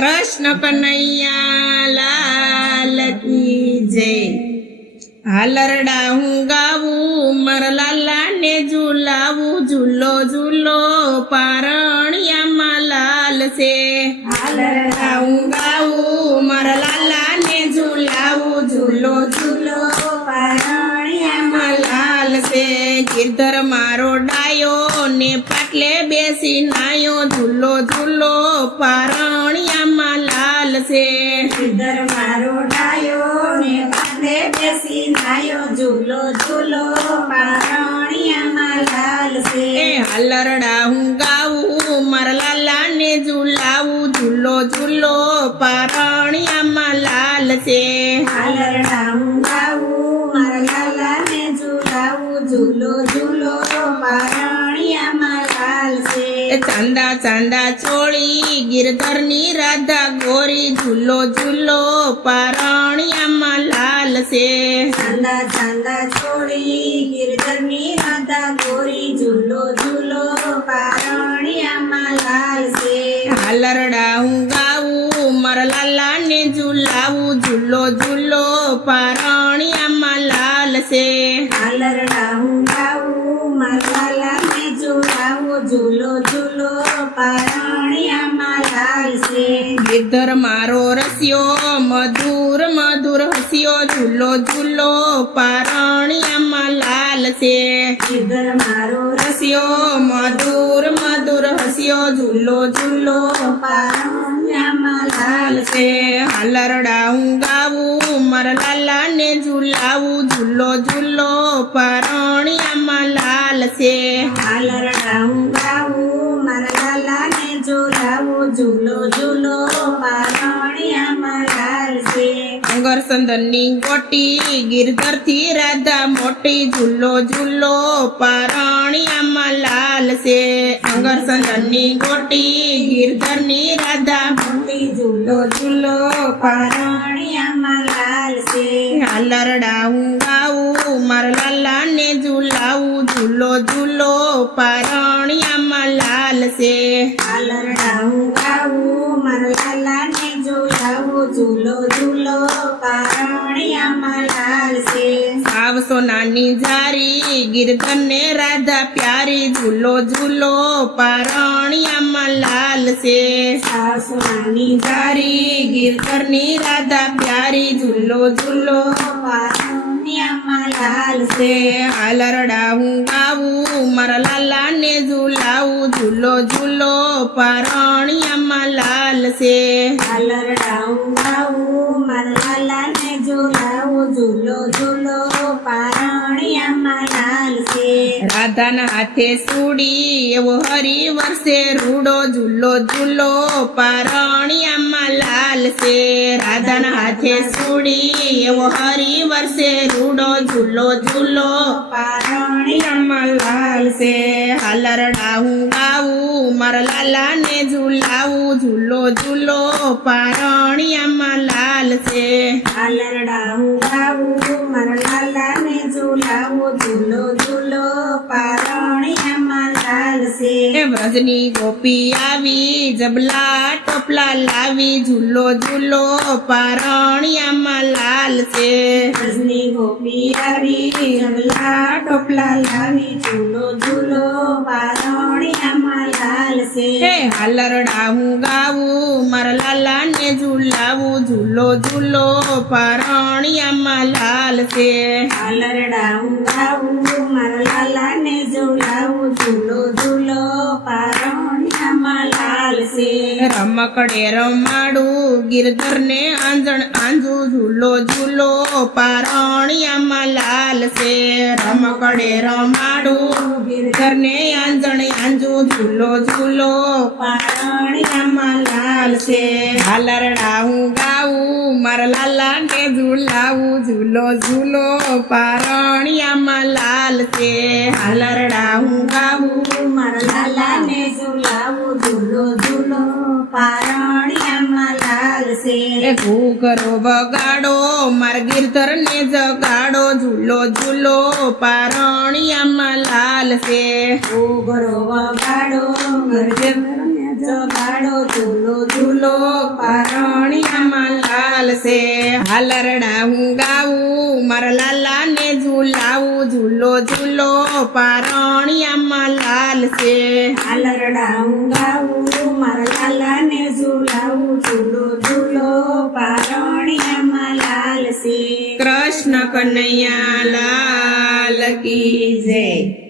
કૃષ્ણ કનૈયા લાલ કી જય। હાલરડા હું ગાવું મારા લાલા ને ઝુલાવું, ઝૂલો ઝૂલો પારણિયામાં લાલ છે। હાલરડા હું ગાવું મારા લાલા ને ઝુલાવું, ઝૂલો ઝૂલો પારણિયામાં લાલ છે। ગિરધર મારો ડાયો ને પાટલે બેસી નાયો, ઝૂલો ઝૂલો પારણિયામાં લાલ છે। ગિરધર મારો ડાયો ને પાટલે બેસી નાયો, ઝૂલો ઝૂલો પારણિયામાં લાલ છે। હાલરડા હું ગાવું મારા લાલા ને ઝુલાવું, ઝૂલો ઝૂલો પારણિયામાં લાલ છે। હાલરડા હું ગાવું મારા લાલા ને ઝુલાવું, ઝૂલો ઝૂલો પારણિયામાં લાલ છે। ચાંદા ચાંદા ચોળી ગિરધરની રાધા ગોરી, ઝૂલો ઝૂલો પારણિયામાં લાલ છે। ચાંદા ચાંદા છોડી ગિરધરની રાધા ગોરી, ઝૂલો ઝૂલો પારણિયામાં લાલ છે। હાલરડા હું ગાવું મારા લાલા ને ઝુલાવું, ઝૂલો ઝૂલો પારણિયામાં લાલ છે। હાલરડા હું ગાવું મારા લાલા ને ઝુલાવું, ઝૂલો ઝૂલો પારણિયામાં લાલ છે। ગિરધર મારો રસ્યો મધુર મધુર હસ્યો, ઝૂલો ઝૂલો પારણિયામાં લાલ છે। ગિરધર મારો રસ્યો મધુર મધુર હસ્યો, ઝૂલો ઝૂલો પારણિયામાં લાલ છે। હાલરડા હું ગાવું મારા લાલા ને ઝુલાવું, ઝૂલો ઝૂલો પારણિયામાં લાલ છે। હાલરડા હું ગાવું મારા લાલા ને ઝુલાવું, ઝૂલો ઝૂલો પારણિયામાં લાલ છે। અંગર સંદનની ગોટી ગિરધર થી રાધા મોટી, ઝૂલો ઝૂલો પારણિયામાં લાલ છે। અંગર સંદનની ગોટી ગિરધરની રાધા મોટી, ઝૂલો ઝૂલો પારણિયામાં લાલ છે। હાલરડા હું ગાવું મારા લાલા ને ઝુલાવું, ઝૂલો ઝૂલો પારણિયામાં લાલ છે। હાલરડા હું ગાવું મારા લાલા ને ઝુલાવું, ઝૂલો ઝૂલો પારણિયામાં લાલ છે। સાવ સોનાની જારી ગિરધર ને રાધા પ્યારી, ઝૂલો ઝૂલો પારણિયામાં લાલ છે। સાસુની જારી ગિરધર ની રાધા પ્યારી, ઝૂલો ઝૂલો પારણિયામાં લાલ છે। હાલરડા હું ગાવું મારા લાલા ને ઝુલાવું, ઝૂલો ઝૂલો પારણિયામાં લાલ છે। હાલરડા હું ગાવું મારા લાલા ને ઝુલાવું, ઝૂલો ઝૂલો પારણિયામાં લાલ છે। રાધાના હાથે સુડી એવો હરી વર્ષે રૂડો, ઝૂલો ઝૂલો પારણિયામાં લાલ છે। રાધાના હાથે સુડી એવો હરી વર્ષે રૂડો, ઝૂલો ઝૂલો પારણિયામાં લાલ છે। હાલરડા હું ગાવું મારા લાલા ને ઝુલાવું, ઝૂલો ઝૂલો પારણિયામાં લાલ છે। હાલરડા હું ગાવું મારા લાલા ને ઝુલાવું, ઝૂલો ઝૂલો પારણિયામાં લાલ છે। વ્રજની ગોપી આવી જબલા ટોપલા લાવી, ઝૂલો ઝૂલો પારણિયામાં લાલ છે। રજની ગોપી આવી જબલા ટોપલા લાવી, ઝૂલો ઝૂલો પારણિયામાં લાલ છે। હાલરડા હું ગાવું મારા લાલા ને ઝુલાવું, ઝૂલો ઝૂલો પારણિયામાં લાલ છે। હાલરડા હું ગાવું મારા લાલા ને ઝુલાવું, ઝૂલો ઝૂલો પારણિયામાં લાલ છે। રમકડે રમાડું ગિરધર ને આંજણ આંજુ, ઝૂલો ઝૂલો પારણિયામાં લાલ છે। રમકડે રમાડું ગિરધર ને આંજણ આંજુ, ઝૂલો ઝૂલો પારણિયામાં લાલ છે। હાલરડા હું ગાવું મારા લાલા ને ઝુલાવું, ઝૂલો ઝૂલો પારણિયામાં લાલ છે। હાલરડા હું ગાવું મારા લાલા ને ઝુલાવું, ઝૂલો ઝૂલો પારણિયામાં લાલ છે। ઘૂઘરો વગાડો માર ગિરધર ને જગાડો, ઝૂલો ઝૂલો પારણિયામાં લાલ છે। ઘૂઘરો વગાડો ગિરધર ને ગાડો ઝૂલો ઝૂલો પરણિયામાં લાલ છે હાલરડા હું ગાવું મારા લાલા ને ઝુલાવું ઝૂલો ઝૂલો પરણિયામાં લાલ છે હાલરડા હું ગાવું મારા લાલાને ઝુલાવું ઝૂલો ઝૂલો પરણિયામાં લાલ છે કૃષ્ણ કનૈયા લાલ કી જય